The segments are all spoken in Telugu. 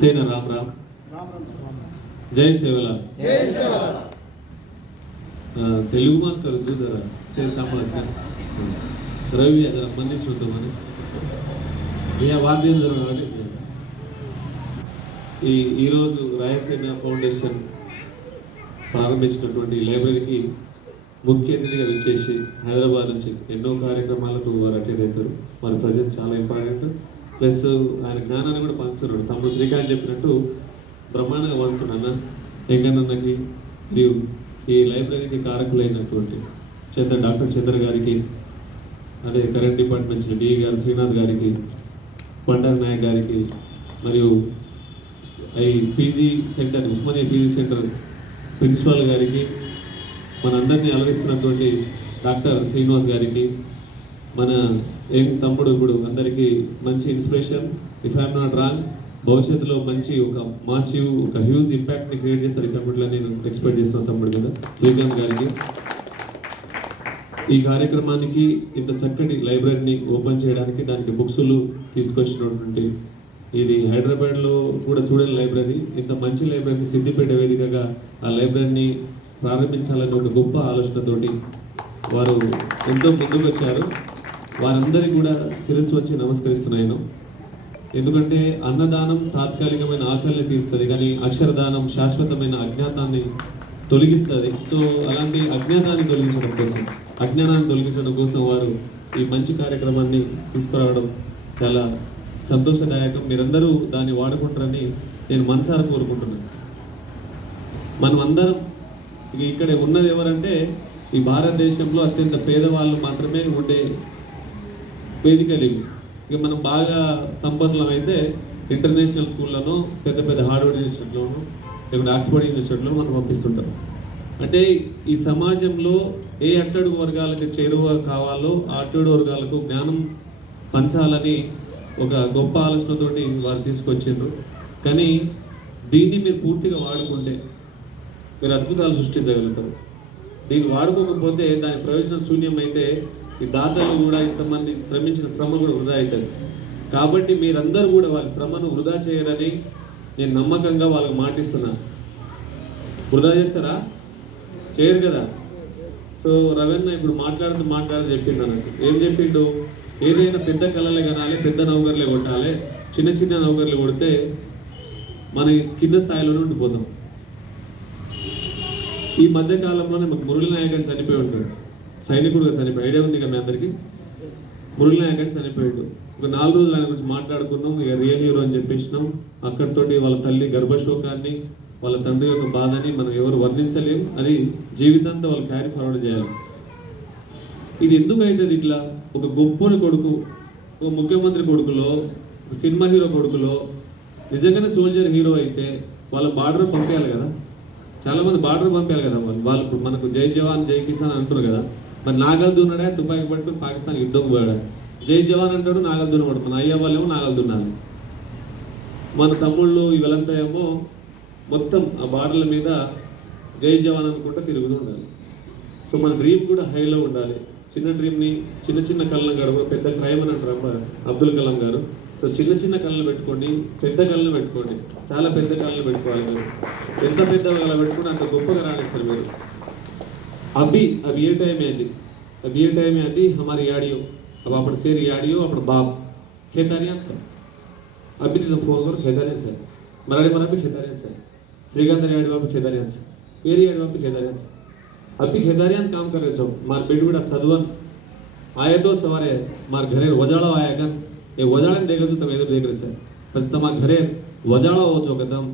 సేన రామ్ రామ్. జై సేవల. తెలుగు మాస్కర్ చూద్దరా? చేస్తాం రవి అదర మంది చూద్దామని. ఏ వాద్యం జరగాలి ఈ ఈరోజు రాయసేన ఫౌండేషన్ ప్రారంభించినటువంటి లైబ్రరీకి ముఖ్య అతిథిగా విచ్చేసి హైదరాబాద్ నుంచి ఎన్నో కార్యక్రమాలకు వారు అటెండ్ అవుతారు. వారి ప్రజెంట్ చాలా ఇంపార్టెంట్. ప్లస్ ఆయన జ్ఞానాన్ని కూడా పంచుతున్నాడు. తమ్ముడు శ్రీకాంత్ చెప్పినట్టు బ్రహ్మాండంగా పంచుతున్నాడు అన్న. వెంకన్నకి మరియు ఈ లైబ్రరీకి కారకులైనటువంటి చంద్ర డాక్టర్ చంద్ర గారికి అదే కరెంట్ డిపార్ట్మెంట్ నుంచి డిఈ గారు శ్రీనాథ్ గారికి బండారు నాయక్ గారికి మరియు ఈ PG centre Osmania PG centre principal గారికి మనందరినీ అలరిస్తున్నటువంటి డాక్టర్ శ్రీనివాస్ గారికి మన ఏం తమ్ముడు ఇప్పుడు అందరికీ మంచి inspiration if I'm not wrong భవిష్యత్తులో మంచి ఒక మాసివ్ ఒక హ్యూజ్ ఇంపాక్ట్ని క్రియేట్ చేస్తారు ఈ కంప్యూటర్లో నేను ఎక్స్పెక్ట్ చేస్తున్నాను తమ్ముడు కదా శ్రీకాంత్ గారికి. ఈ కార్యక్రమానికి ఇంత చక్కటి లైబ్రరీని ఓపెన్ చేయడానికి దానికి బుక్స్లు తీసుకొచ్చినటువంటి ఇది హైదరాబాద్లో కూడా చూడని లైబ్రరీ ఇంత మంచి లైబ్రరీని సిద్దిపేట వేదికగా ఆ లైబ్రరీని ప్రారంభించాలనే ఒక గొప్ప ఆలోచనతోటి వారు ఎంతో ముందుకు వచ్చారు వారందరికీ కూడా శిరస్సు వచ్చి నమస్కరిస్తున్నాను. ఎందుకంటే అన్నదానం తాత్కాలికమైన ఆకలిని తీస్తుంది కానీ అక్షరదానం శాశ్వతమైన అజ్ఞాతాన్ని తొలగిస్తుంది. సో అలాంటి అజ్ఞాతాన్ని తొలగించడం కోసం అజ్ఞానాన్ని తొలగించడం కోసం వారు ఈ మంచి కార్యక్రమాన్ని తీసుకురావడం చాలా సంతోషదాయకం. మీరందరూ దాన్ని వాడుకుంటారని నేను మనసారా కోరుకుంటున్నాను. మనం అందరం ఇక ఇక్కడ ఉన్నది ఎవరంటే ఈ భారతదేశంలో అత్యంత పేదవాళ్ళు మాత్రమే ఉండే వేదికలు ఇవి ఇక మనం బాగా సంపన్నం అయితే ఇంటర్నేషనల్ స్కూళ్ళను పెద్ద పెద్ద హార్వర్డ్ ఇన్స్టిట్యూట్లోను లేకుంటే ఆక్స్ఫర్డ్ యూనివర్సిటీలో మనం పంపిస్తుంటాం. అంటే ఈ సమాజంలో ఏ అట్టడుగు వర్గాలకు చేరువ కావాలో ఆ అట్టడుగు వర్గాలకు జ్ఞానం పంచాలని ఒక గొప్ప ఆలోచనతోటి వారు తీసుకొచ్చిండ్రు. కానీ దీన్ని మీరు పూర్తిగా వాడుకుంటే మీరు అద్భుతాలు సృష్టించగలుగుతారు. దీన్ని వాడుకోకపోతే దాని ప్రయోజనం శూన్యం అయితే ఈ దాతలు కూడా ఇంతమంది శ్రమించిన శ్రమ కూడా వృధా అవుతుంది. కాబట్టి మీరందరూ కూడా వాళ్ళ శ్రమను వృధా చేయరని నేను నమ్మకంగా వాళ్ళకి మాటిస్తున్నా. వృధా చేస్తారా? చేయరు కదా? సో రవీణ ఇప్పుడు మాట్లాడుతూ మాట్లాడుతూ చెప్పిండు అన్నట్టు. ఏం చెప్పిండు? ఏదైనా పెద్ద కళలే కనాలి పెద్ద నౌకర్లే కొట్టాలి చిన్న చిన్న నౌకర్లు కొడితే మన కింద స్థాయిలోనే ఉండిపోతాం. ఈ మధ్యకాలంలోనే మురళి నాయక్ అని చనిపోయి ఉంటాడు. సైనికుడుగా చనిపోయి ఐడియా ఉంది మీ అందరికీ? మురళి నాయక్ అని చనిపోయాడు. ఒక నాలుగు రోజులు ఆయన గురించి మాట్లాడుకున్నాం. ఇక రియల్ హీరో అని చెప్పేసినాం. అక్కడితోటి వాళ్ళ తల్లి గర్భశోకాన్ని వాళ్ళ తండ్రి యొక్క బాధని మనం ఎవరు వర్ణించలేం. అది జీవితాంతా వాళ్ళు క్యారీ ఫార్వర్డ్ చేయాలి. ఇది ఎందుకు అవుతుంది ఇట్లా? ఒక గొప్పని కొడుకు ఒక ముఖ్యమంత్రి కొడుకులో ఒక సినిమా హీరో కొడుకులో నిజంగానే సోల్జర్ హీరో అయితే వాళ్ళ బార్డర్ పంపేయాలి కదా? చాలామంది బార్డర్ పంపించాలి కదా వాళ్ళు? వాళ్ళు ఇప్పుడు మనకు జై జవాన్ జై కిసాన్ అంటున్నారు కదా. మరి నాగల్ దున్నాడే తుపాకీ పట్టుకుని పాకిస్తాన్ యుద్ధం పోయాడు. జై జవాన్ అంటాడు నాగల్ దున్నవాడు మన అయ్య వాళ్ళేమో నాగల్ దున్నాలి మన తమ్ముళ్ళు వీళ్ళంతా ఏమో మొత్తం ఆ బార్ల మీద జై జవాన్ అనుకుంటా తిరుగుతూ ఉండాలి. సో మన డ్రీమ్ కూడా హైలో ఉండాలి. చిన్న డ్రీమ్ని చిన్న చిన్న కళ్ళను గడవ పెద్ద క్రైమ్ అని అంటారు అబ్దుల్ కలాం గారు. సో చిన్న చిన్న కళ్ళను పెట్టుకోండి పెద్ద కళ్ళను పెట్టుకోండి. చాలా పెద్ద కళ్ళను పెట్టుకోవాలి మీరు. ఎంత పెద్ద కళ్ళ పెట్టుకుంటే అంత గొప్పగా రాణిస్తారు మీరు. अभी अब ये टाइम है दी अब ये टाइम है दी हमारी याड़ियों अब अपन शेरी याड़ियों अपन बाप खेतारियां से अभी तो फोन करो खेतारियां से मराठी मना भी खेतारियां से श्रीकांत याड़ी बाप खेतारियां से पेरी याड़ी बाप खेतारियां से अभी खेतारियां से काम कर रहे छो मार बेट बेटा सदवन आए तो सवारे मार घरे वजाड़ो आया कन એ વજાળાને દેખે છો તમે એને દેખે છે પછી તમારા ઘરે વજાળો છો કે તમે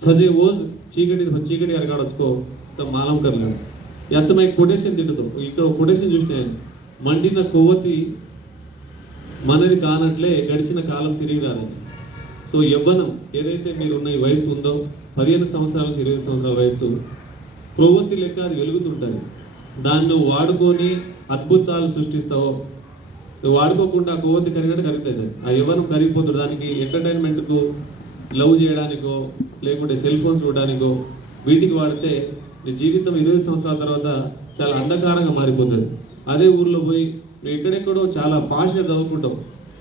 છજે ઓજ ચીકડી ચીકડી અરગાડો છો તો માલમ કરી લેવું ఎంత కొటేషన్ తిట్టుతాం ఇక్కడ కొటేషన్ చూసిన మండిన కొవ్వొత్తి మనది కానట్లే గడిచిన కాలం తిరిగి రాదని సో యవ్వనం ఏదైతే మీరు ఉన్న ఈ వయసు ఉందో పదిహేను సంవత్సరాల నుంచి ఇరవై సంవత్సరాల వయసు ప్రవృత్తి లెక్క అది వెలుగుతుంటుంది. దాన్ని వాడుకొని అద్భుతాలు సృష్టిస్తావో నువ్వు వాడుకోకుండా ఆ కొవ్వొత్తి కరిగినట్టు కరుగుతుంది ఆ యవ్వనం కరిగిపోతుంది దానికి ఎంటర్టైన్మెంట్కు లవ్ చేయడానికో లేకుంటే సెల్ ఫోన్ చూడడానికో వీటికి వాడితే నీ జీవితం ఇరవై సంవత్సరాల తర్వాత చాలా అంధకారంగా మారిపోతుంది. అదే ఊర్లో పోయి నువ్వు ఎక్కడెక్కడో చాలా భాషగా చదువుకుంటావు.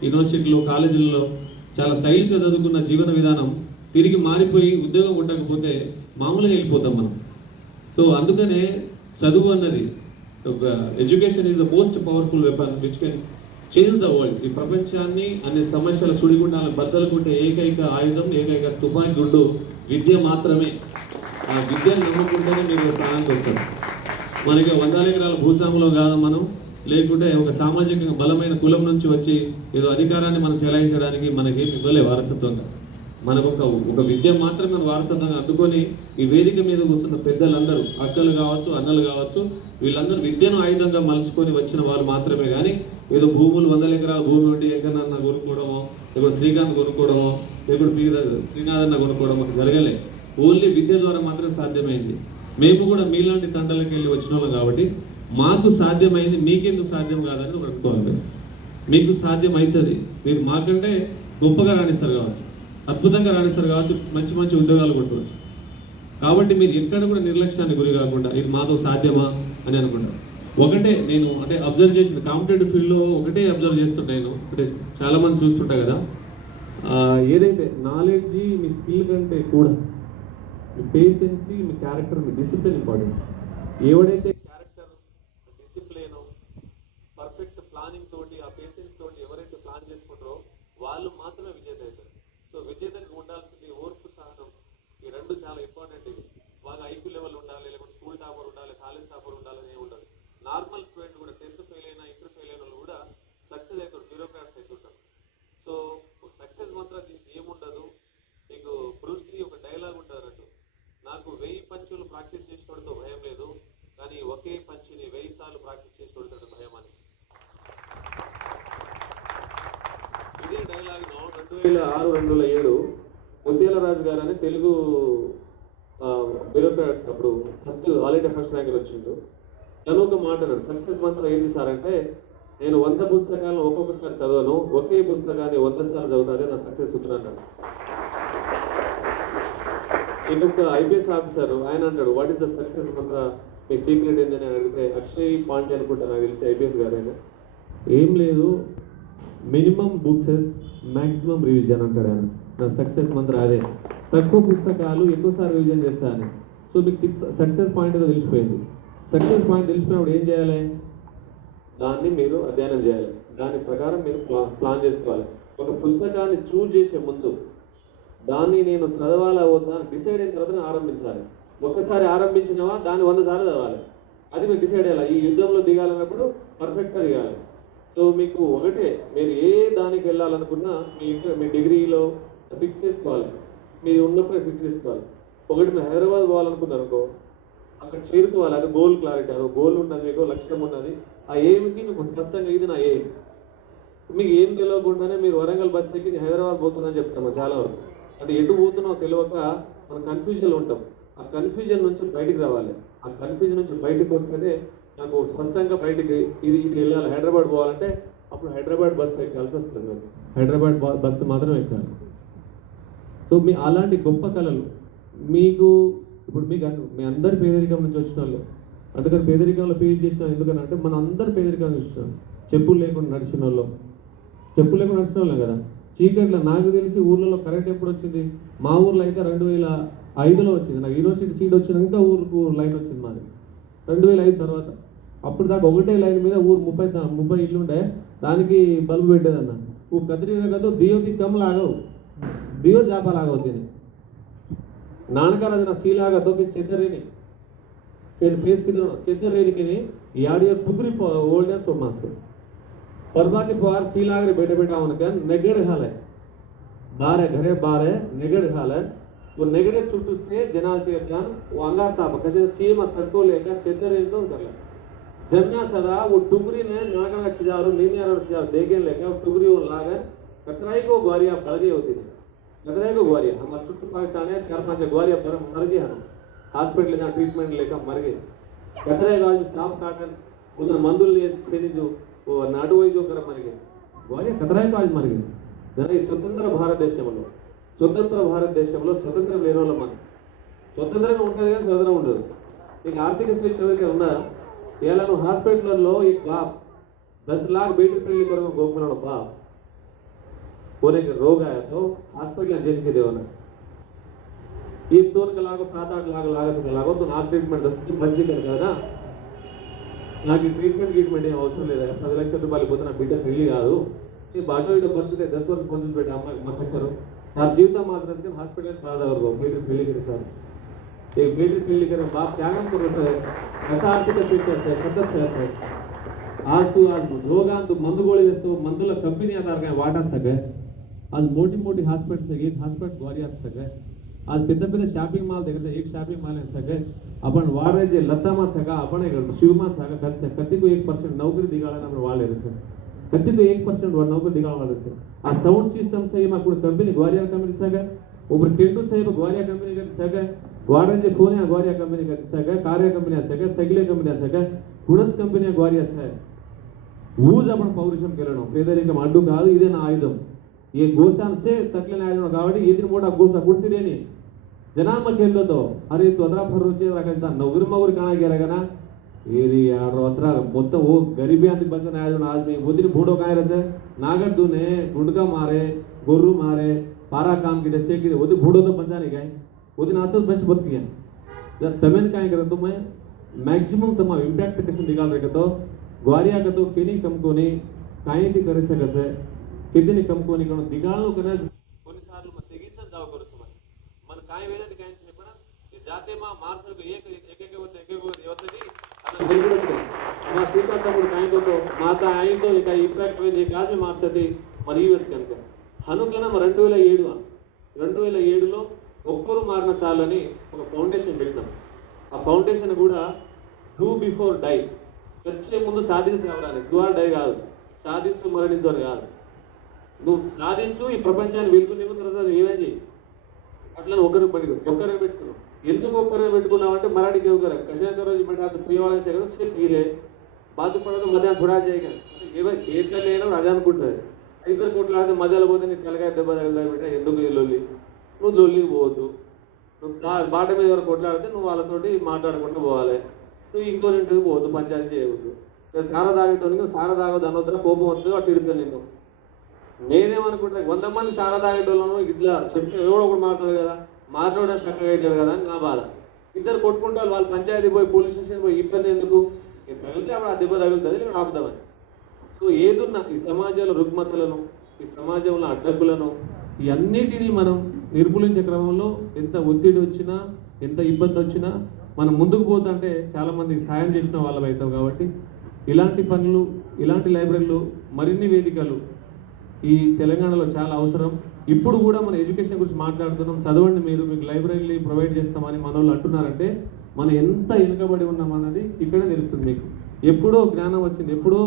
యూనివర్సిటీలో కాలేజీల్లో చాలా స్టైల్స్గా చదువుకున్న జీవన విధానం తిరిగి మారిపోయి ఉద్యోగం ఉండకపోతే మామూలుగా వెళ్ళిపోతాం మనం. సో అందుకనే చదువు అన్నది education is the most powerful weapon which can change the world ఈ ప్రపంచాన్ని అన్ని సమస్యల సుడిగుండాలను బద్దలుకుంటే ఏకైక ఆయుధం ఏకైక తుపాకి గుండు విద్య మాత్రమే. ఆ విద్యను నమ్ముకుంటేనే మీరు స్థానానికి వస్తారు. మనకి వందల ఎకరాల భూస్వాములో కాదు మనం. లేకుంటే ఒక సామాజిక బలమైన కులం నుంచి వచ్చి ఏదో అధికారాన్ని మనం చెలాయించడానికి మనకి ఇవ్వలే వారసత్వంగా. మనకు ఒక ఒక విద్య మాత్రమే వారసత్వంగా అందుకొని ఈ వేదిక మీద కూర్చున్న పెద్దలందరూ అక్కలు కావచ్చు అన్నలు కావచ్చు వీళ్ళందరూ విద్యను ఆయుధంగా మలుచుకొని వచ్చిన వాళ్ళు మాత్రమే కానీ ఏదో భూములు వందల ఎకరాల భూమి ఉండి ఎక్కడన్నా కొనుక్కోవడమో లేకపోతే శ్రీకాంత్ కొనుక్కోవడమో లేకపోతే పీ శ్రీనాథ్ కొనుక్కోవడం జరగలేదు ఓన్లీ విద్య ద్వారా మాత్రమే సాధ్యమైంది. మేము కూడా మీలాంటి తండలకు వెళ్ళి వచ్చిన వాళ్ళం కాబట్టి మాకు సాధ్యమైంది మీకెందుకు సాధ్యం కాదని ఒకటి మీకు సాధ్యం అవుతుంది మీరు మాకంటే గొప్పగా రాణిస్తారు కావచ్చు అద్భుతంగా రాణిస్తారు కావచ్చు మంచి మంచి ఉద్యోగాలు కొట్టవచ్చు కాబట్టి మీరు ఎక్కడ కూడా నిర్లక్ష్యానికి గురి కాకుండా ఇది మాతో సాధ్యమా అని అనుకుంటారు. ఒకటే నేను అంటే అబ్జర్వ్ చేసిన కాంపిటేటివ్ ఫీల్డ్లో ఒకటే అబ్జర్వ్ చేస్తుంటా నేను. అంటే చాలామంది చూస్తుంటా కదా. ఏదైతే నాలెడ్జ్ మీ స్కిల్ కంటే కూడా మీ పేషెన్సీ మీ క్యారెక్టర్ మీ డిసిప్లిన్ ఇంపార్టెంట్ ఎవడైతే క్యారెక్టర్ డిసిప్లిన్ పర్ఫెక్ట్ ప్లానింగ్ తోటి ఆ పేషెన్స్ తోటి ఎవరైతే ప్లాన్ చేసుకుంటారో వాళ్ళు మాత్రమే విజేత అవుతారు. సో విజేతకు ఉండాల్సింది ఓర్పు సహనం. ఈ రెండు చాలా ఇంపార్టెంట్ ఇవి. బాగా ఐక్యూ లెవెల్ ఉండాలి లేకుంటే స్కూల్ టాపర్ ఉండాలి కాలేజ్ టాపర్ ఉండాలి అని ఉండదు. నార్మల్ స్టూడెంట్ కూడా టెన్త్ ఫెయిల్ అయినా ఇంటర్ ఫెయిల్ అయిన వాళ్ళు కూడా సక్సెస్ అవుతారు బ్యూరోక్రాట్స్ అవుతుంటారు. సో సక్సెస్ మాత్రం దీనికి ఏముండదు. మీకు బ్రూస్లీ ఒక డైలాగ్ ఉంటుంది నాకు వెయ్యి పంచులు ప్రాక్టీస్ చేసినోడితో భయం లేదు కానీ ఒకే పంచిని వెయ్యి సార్లు ప్రాక్టీస్ చేసినోడితో భయం అని. ఇదే డైలాగ్ రెండు వేల ఆరు రెండు వేల ఏడు ముత్యాలరాజు గారు అని తెలుగు బ్యూరోక్రాట్ అప్పుడు first all India first ranker వచ్చిండు. తను ఒక మాట అన్నాడు సక్సెస్ మంత్రం ఏంటి సార్ అంటే నేను వంద పుస్తకాలను ఒక్కొక్కసారి చదవను ఒకే పుస్తకాన్ని వంద సార్లు చదువుతానే నా సక్సెస్ అవుతున్నాను ఇంకొక ఐపీఎస్ ఆఫీసర్ ఆయన అంటాడు what is the success Mantra me secret ఏంటని అడిగితే అక్షయ్ పాండే అనుకుంటా నాకు తెలిసి ఐపీఎస్ గారు ఆయన ఏం లేదు మినిమం బుక్సెస్ మ్యాక్సిమం రివిజన్ అంటాడు ఆయన. నా సక్సెస్ మంత్రం అదే. తక్కువ పుస్తకాలు ఎక్కువసారి రివిజన్ చేస్తాను సో మీకు సిక్స్ సక్సెస్ పాయింట్ ఏదో తెలిసిపోయింది. సక్సెస్ పాయింట్ తెలిసిపోయినప్పుడు ఏం చేయాలి? దాన్ని మీరు అధ్యయనం చేయాలి. దాని ప్రకారం మీరు ప్లాన్ ప్లాన్ చేసుకోవాలి. ఒక పుస్తకాన్ని చూజ్ చేసే ముందు దాన్ని నేను చదవాలా వద్దా? డిసైడ్ అయిన తర్వాత ఆరంభించాలి. ఒక్కసారి ఆరంభించినవా? దాన్ని వంద సార్లు చదవాలి. అది మీరు డిసైడ్ అయ్యాలి ఈ యుద్ధంలో దిగాలన్నప్పుడు పర్ఫెక్ట్గా దిగాలి. సో మీకు ఒకటే మీరు ఏ దానికి వెళ్ళాలనుకున్నా మీ ఇంటర్ మీ డిగ్రీలో ఫిక్స్ చేసుకోవాలి. మీరు ఉన్నప్పుడే ఫిక్స్ చేసుకోవాలి. ఒకటి మీరు హైదరాబాద్ పోవాలనుకున్నారు అనుకో అక్కడ చేరుకోవాలి. అది గోల్ క్లారిటీ అది గోల్ ఉన్నది మీకు లక్ష్యం ఉన్నది. ఆ ఏమికి మీకు స్పష్టంగా ఇది నా ఏం మీకు ఏం తెలియకుండానే మీరు వరంగల్ బస్ ఎక్కి హైదరాబాద్ పోతుందని చెప్తాము చాలా వరకు. అది ఎటు పోతున్నావు తెలియక మనం కన్ఫ్యూజన్లో ఉంటాం. ఆ కన్ఫ్యూజన్ నుంచి బయటికి రావాలి. ఆ కన్ఫ్యూజన్ నుంచి బయటకు వస్తేనే నాకు స్పష్టంగా బయటికి ఇది ఇటు వెళ్ళాలి. హైదరాబాద్ పోవాలంటే అప్పుడు హైదరాబాద్ బస్సు ఎక్కాల్సి వస్తుంది హైదరాబాద్ బస్సు మాత్రం ఎక్కాలి. సో మీ అలాంటి గొప్ప కళలు మీకు ఇప్పుడు మీకు మీ అందరి పేదరికం నుంచి వచ్చిన వాళ్ళు అందుకని పేదరికంలో పేరు చేసిన ఎందుకని అంటే మన అందరి పేదరికం నుంచి చెప్పులు లేకుండా నడిచిన వాళ్ళు. చెప్పులు లేకుండా నడిచిన వాళ్ళం కదా. చీకట్లో నాకు తెలిసి ఊర్లలో కరెంట్ ఎప్పుడు వచ్చింది? మా ఊర్లో అయితే రెండు వేల ఐదులో వచ్చింది. నాకు యూనివర్సిటీ సీట్ వచ్చినాక ఊరుకు లైన్ వచ్చింది మాది. రెండు వేల ఐదు తర్వాత. అప్పుడు దాకా ఒకటే లైన్ మీద ఊరు ముప్పై ముప్పై ఇల్లు ఉండే. దానికి బల్బు పెట్టేదన్న. ఓ కదిరిన కదా దియో దిక్కం లాగవు దియో జాప లాగవు దీన్ని. నాన్నగారు నా సీలాగా తోకి చెద్దరేని నేను ఫేస్ కింద చెద్దరేనికి యాడియో పుగురి ఓల్డ్ సో మాస్ परमा के पवार सी लाग रहे बेटे बेटा उनके निगड़ हाल है। बार घरे बार है हाल है। वो निगड़े छुट्टु से जनाल से अज्ञान वो अंगार ताप कैसे सी मत तरको लेकर चेतर इंतों कर ले? जमना सदा, वो टुकड़ी ने नागर का छिजा और नीम देखे लेकर वो टुकड़ी वो लाग। कतराई को ग्वारिया भर होती है कतराई को ग्वारिया, हमारे छुट्टु पाकिस्तान है, चार पाँच ग्वारिया भर मर गए हम हॉस्पिटल जहाँ ट्रीटमेंट लेकर मर गए कतराई का साफ़ काटन, उधर मंदुल ले छेदी जो ఓ నాడు ನಾಡು ವೈದ್ಯಕರ ಮನೆಗೆ ಭಾರಿ కదరాయి మనకి మరి స్వతంత్ర భారతదేశంలో స్వతంత్ర భారతదేశంలో స్వతంత్రం లేని వాళ్ళం మనం. స్వతంత్రంగా ఉంటుంది కానీ స్వతంత్రం ఉండదు. నీకు ఆర్థిక స్వేచ్ఛ ఎవరికైనా ఉన్నా ఇలా నువ్వు హాస్పిటల్లో ఈ బాప్ దస్ లాక్ బేటీ పెళ్ళి కొరకు గోకున్నాడు బాప్ పోనేకి రోగాయతో హాస్పిటల్ జరిగే దేవన ఈ తోనకి లాగో సాత్ ఆట లాగో లాగో లాగో తో నా ట్రీట్మెంట్ వచ్చి మంచి కదా? నాకు ట్రీట్మెంట్ ట్రీట్మెంట్ ఏం అవసరం లేదు పది లక్షల రూపాయలు పోతే నా బిడ్డ పెళ్లి కాదు నేను బాటో ఇటు బతుకుతే దశ వరకు కొంచెం పెట్టి అమ్మాయి మర్చేశారు నా జీవితం మాత్రం కానీ హాస్పిటల్ పాడదారు మీటర్ పెళ్లి కదా సార్ ఈ మీటర్ పెళ్లి కదా బాగా త్యాగం కూడా సార్ గత ఫ్యూచర్ సార్ పెద్ద సార్ సార్ ಆತು ಅದು ರೋಗ ಅಂತ ಮಂದುಗಳು ಎಷ್ಟು ಮಂದುಲ ಕಂಪನಿ ಆಧಾರ ವಾಟ್ ಆಗ್ಸಾಗ మోటి ಮೋಟಿ ಮೋಟಿ ಹಾಸ್ಪಿಟ್ಲ್ಸಾಗ ಏನು ಹಾಸ್ಪಿಟ್ಲ್ ಗಾರಿ ಆಗ್ಸಾಗ आज పెద్ద పెద్ద షాపింగ్ మాల్ దగ్గర एक షాపింగ్ మాल आहे सगळे आपण वाढले जे लतामा सगा आपण शिवमा सगा కలిసి कथित एक पर्सेंट नोकरी దిగాలని మనం వాళ్ళేరు సార్ कथित एक पर्सेंट नोकरी దిగాలని వాళ్ళేరు సార్ ఆ సౌండ్ సిస్టమ్ సహీ మాకు కంపెనీ గ్వారియర్ కంపెనీ సగా ಒಬ್ರು ಟೆಂಡು ಸಾಹೇಬ್ ಗ್ವಾರಿಯಾ ಕಂಪನಿ ಸಗ ವಾಡಂಜೆ ಫೋನಿಯ ಗ್ವಾರಿಯಾ ಕಂಪನಿ ಸಗ ಕಾರ್ಯ ಕಂಪನಿಯ ಸಗ ಸಗಲೆ ಕಂಪನಿಯ ಸಗ గుణస్ కంపెనీ గ్వారియా సార్ ఊజ్ అప్పుడు పౌరుషం గెలడం పేదరికం అడ్డు కాదు ఇదే నా ఆయుధం ఏ గోసాన్సే తట్లని ఆయుధం కాబట్టి ఎదిరి కూడా గోసా కుడిసిరేని ಜನಾಮ ಕೇಳ್ದೋ ಅರೆ ತೊಂದ್ರ ಭರೋಚೆ ರಾಕಂತ ನೌಗರಿ ಮಗುರಿ ಕಾಣಾಗ್ಯಾರಗನ ಏರಿ ಯಾರು ಹತ್ರ ಮೊತ್ತ ಓ ಗರಿಬಿ ಅಂತ ಬಂದ ಆಯ್ದು आज मी ओदिन भोडो काय रहे नागर दुने गुंडका मारे गोरू मारे पारा काम की जैसे कि ओदी भोडो तो बंजा नहीं गए ओदिन आतच बच बत किया जब तमेन काय करत तो मैं मैक्सिमम तमा इम्पैक्ट कसे निकाल रहे तो ग्वारिया का तो केनी कम कोनी काही ती करे सकत है किती कम कोनी करून दिगाळो कने మన కాయ వేదది కాయించి చెప్పిన జాతే మా మార్సలకు ఏక ఏకైక వద్ద ఏకైక వద్దది అన్న గురుగుడు మా సీతా తమ్ముడు మాత ఆయనతో ఇక ఇంపాక్ట్ పోయింది. ఈ కాదు మార్చది మరి ఈ వచ్చి కనుక. హనుకనం రెండు వేల ఏడు రెండు వేల ఏడులో ఒక్కరు మారిన చాలని ఒక ఫౌండేషన్ పెట్టినాం. ఆ ఫౌండేషన్ కూడా డూ బిఫోర్ డై. చచ్చే ముందు సాధించగలరాని డూ ఆర్ డై కాదు. సాధించు మరణించు అని కాదు. నువ్వు సాధించు ఈ ప్రపంచాన్ని వెలుగు నిమ్మ తర్వాత ఏమేం చేయి? అట్లా ఒకరు పడి ఒకరే పెట్టుకున్నాం ఎందుకు ఒక్కరే పెట్టుకున్నామంటే మరాఠీకి ఒకరు కశాక రోజు పెట్టాలి ప్రియవాళ్ళ చేయడం సేపు తీరే బాధపడదు మధ్యాహ్నం చూడా చేయగలరు. ఏవో ఏట్లా లేనప్పుడు అదే అనుకుంటుంది. ఇద్దరు కొట్లాడితే మధ్యలో పోతే నీకు తెలగాయ దెబ్బ తగలదా బిడ్డ ఎందుకు లొల్లి? నువ్వు లొల్లికి పోవద్దు. నువ్వు బాట మీద ఎవరు కొట్లాడితే నువ్వు వాళ్ళతోటి మాట్లాడుకుంటూ పోవాలి. నువ్వు ఇంకో ఇంటికి పోవద్దు పంచాయతీ చేయవద్దు. సార తాగేటోనికి సార తాగొద్దు అనొద్దు కోపం వస్తుంది అటు ఇడుతుంది నేను నేనేమనుకుంటా వంద మంది చాలా తాగేటోళ్ళను ఇట్లా చెప్పి ఎవడో ఒకటి మాట్లాడు కదా మాట్లాడడం చక్కగా అవుతాడు కదా అని నా బాధ. ఇద్దరు కొట్టుకుంటారు వాళ్ళు పంచాయతీ పోయి పోలీస్ స్టేషన్ పోయి ఇబ్బంది ఎందుకు? తగిలితే అప్పుడు ఆ దెబ్బ తగులుతుంది నేను ఆపుదామని. సో ఏదున్నా ఈ సమాజంలో రుగ్మతలను ఈ సమాజంలో అడ్డంకులను ఈ అన్నిటినీ మనం నిర్మూలించే క్రమంలో ఎంత ఒత్తిడి వచ్చినా ఎంత ఇబ్బంది వచ్చినా మనం ముందుకు పోతుంటే చాలా మందికి సాయం చేసిన వాళ్ళం అవుతాం కాబట్టి ఇలాంటి పనులు ఇలాంటి లైబ్రరీలు మరిన్ని వేదికలు ఈ తెలంగాణలో చాలా అవసరం. ఇప్పుడు కూడా మన ఎడ్యుకేషన్ గురించి మాట్లాడుతున్నాం. చదవండి మీరు మీకు లైబ్రరీ ప్రొవైడ్ చేస్తామని మన వాళ్ళు అంటున్నారంటే మనం ఎంత వెనుకబడి ఉన్నాం అన్నది ఇక్కడే తెలుస్తుంది మీకు. ఎప్పుడో జ్ఞానం వచ్చింది ఎప్పుడో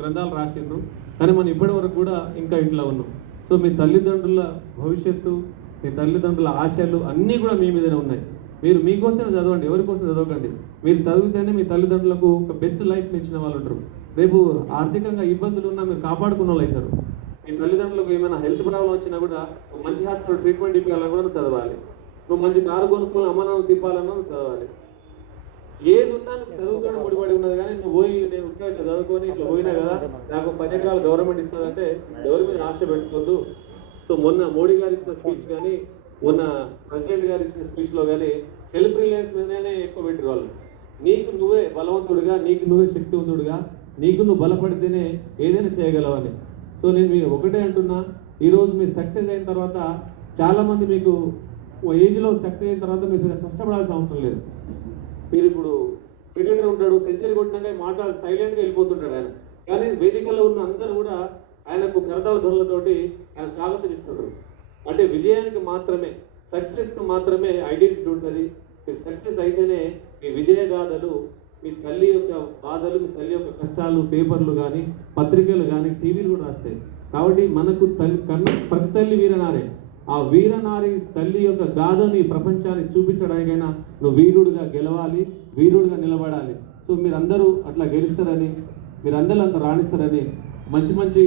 గ్రంథాలు రాసిండ్రు కానీ మనం ఇప్పటి వరకు కూడా ఇంకా ఇట్లా ఉన్నాం. సో మీ తల్లిదండ్రుల భవిష్యత్తు మీ తల్లిదండ్రుల ఆశలు అన్నీ కూడా మీ మీదనే ఉన్నాయి. మీరు మీకోసమే చదవండి ఎవరి కోసం చదవకండి. మీరు చదివితేనే మీ తల్లిదండ్రులకు ఒక బెస్ట్ లైఫ్ ఇచ్చిన వాళ్ళు ఉంటారు. రేపు ఆర్థికంగా ఇబ్బందులు ఉన్నా మీరు కాపాడుకున్న వాళ్ళు అవుతారు. నీ తల్లిదండ్రులకు ఏమైనా హెల్త్ ప్రాబ్లం వచ్చినా కూడా మంచి హాస్పిటల్ ట్రీట్మెంట్ ఇవ్వాలన్నా కూడా చదవాలి. నువ్వు మంచి కారు కొనుక్కొని అమ్మ నాన్న తిప్పాలన్నా చదవాలి. ఏది ఉన్నా నువ్వు చదువుకొని ముడిపడి ఉన్నది కానీ నువ్వు పోయి నేను ఉంటే ఇట్లా చదువుకొని ఇట్లా పోయినా కదా నాకు పది ఎకరాలు గవర్నమెంట్ ఇస్తుందంటే ఎవరి మీద ఆశ పెట్టుకోద్దు సో మొన్న మోడీ గారు ఇచ్చిన స్పీచ్ కానీ మొన్న ప్రెసిడెంట్ గారు ఇచ్చిన స్పీచ్లో కానీ సెల్ఫ్ రిలయన్స్ మీదనే ఎక్కువ పెట్టిన వాళ్ళు. నీకు నువ్వే బలవంతుడుగా నీకు నువ్వే శక్తివంతుడుగా నీకు నువ్వు బలపడితేనే ఏదైనా చేయగలవని. సో నేను మీరు ఒకటే అంటున్నా ఈరోజు మీరు సక్సెస్ అయిన తర్వాత చాలామంది మీకు ఓ ఏజ్లో సక్సెస్ అయిన తర్వాత మీరు కష్టపడాల్సిన అవసరం లేదు. మీరు ఇప్పుడు క్రికెటర్ ఉంటాడు సెంచరీ కొట్టినాక మాట్లాడి సైలెంట్గా వెళ్ళిపోతుంటాడు ఆయన. కానీ వేదికలో ఉన్న అందరూ కూడా ఆయనకు కరతాల ధరలతోటి ఆయన స్వాగతం ఇస్తుంటారు. అంటే విజయానికి మాత్రమే సక్సెస్కి మాత్రమే ఐడెంటిటీ ఉంటుంది. మీరు సక్సెస్ అయితేనే మీ విజయ గాథలు మీ తల్లి యొక్క బాధలు మీ తల్లి యొక్క కష్టాలు పేపర్లు కానీ పత్రికలు కానీ టీవీలు కూడా రాస్తాయి. కాబట్టి మనకు తల్లి కన్న ప్రతి తల్లి వీరనారే. ఆ వీరనారి తల్లి యొక్క గాథని ఈ చూపించడానికైనా నువ్వు వీరుడుగా గెలవాలి వీరుడుగా నిలబడాలి. సో మీరందరూ అట్లా గెలుస్తారని మీరందరూ అంత రాణిస్తారని మంచి మంచి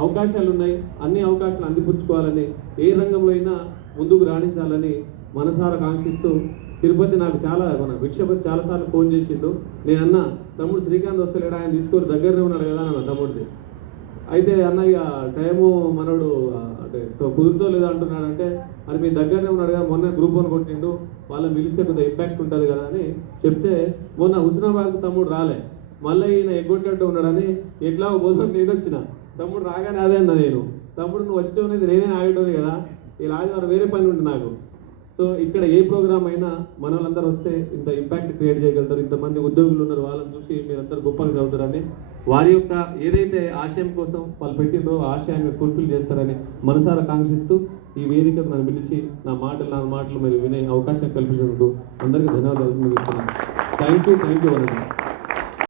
అవకాశాలు ఉన్నాయి అన్ని అవకాశాలు అందిపుచ్చుకోవాలని ఏ రంగంలో అయినా ముందుకు రాణించాలని మనసారా కాంక్షిస్తూ తిరుపతి నాకు చాలా మన భిక్షపతి చాలాసార్లు ఫోన్ చేసిండు. నేను అన్న తమ్ముడు శ్రీకాంత్ వస్తలేడు? ఆయన తీసుకొని దగ్గరనే ఉన్నాడు కదా అన్న తమ్ముడిది. అయితే అన్న ఇక టైము మనోడు అంటే కుదురుతో లేదా అంటున్నాడు అంటే అది మీ దగ్గరనే ఉన్నాడు కదా మొన్న గ్రూప్ వన్ కొట్టిండు. వాళ్ళని పిలిస్తే కొంత ఇంపాక్ట్ ఉంటుంది కదా అని చెప్తే మొన్న హుస్నాబాద్ తమ్ముడు రాలే. మళ్ళీ ఈయన ఎగ్గొట్టేట్టు ఉన్నాడని ఎట్లా బోధం నేను వచ్చిన. తమ్ముడు రాగానే అదే అన్న నేను. తమ్ముడు నువ్వు వచ్చే నేనే ఆగేటోని కదా. ఇలా ఆదివారం వేరే పని ఉంటుంది నాకు. సో ఇక్కడ ఏ ప్రోగ్రామ్ అయినా మన వాళ్ళందరూ వస్తే ఇంత ఇంపాక్ట్ క్రియేట్ చేయగలుగుతారు. ఇంతమంది ఉద్యోగులు ఉన్నారు వాళ్ళని చూసి మీరందరూ గొప్పగా చదువుతారని వారి యొక్క ఏదైతే ఆశయం కోసం వాళ్ళు పెట్టిందో ఆ ఆశయాన్ని ఫుల్ఫిల్ చేస్తారని మనసారా కాంక్షిస్తూ ఈ వేదికకు నన్ను పిలిచి నా మాటలు నా మాటలు మీరు వినే అవకాశం కల్పించినందుకు అందరికీ ధన్యవాదాలు థ్యాంక్ యూ థ్యాంక్ యూ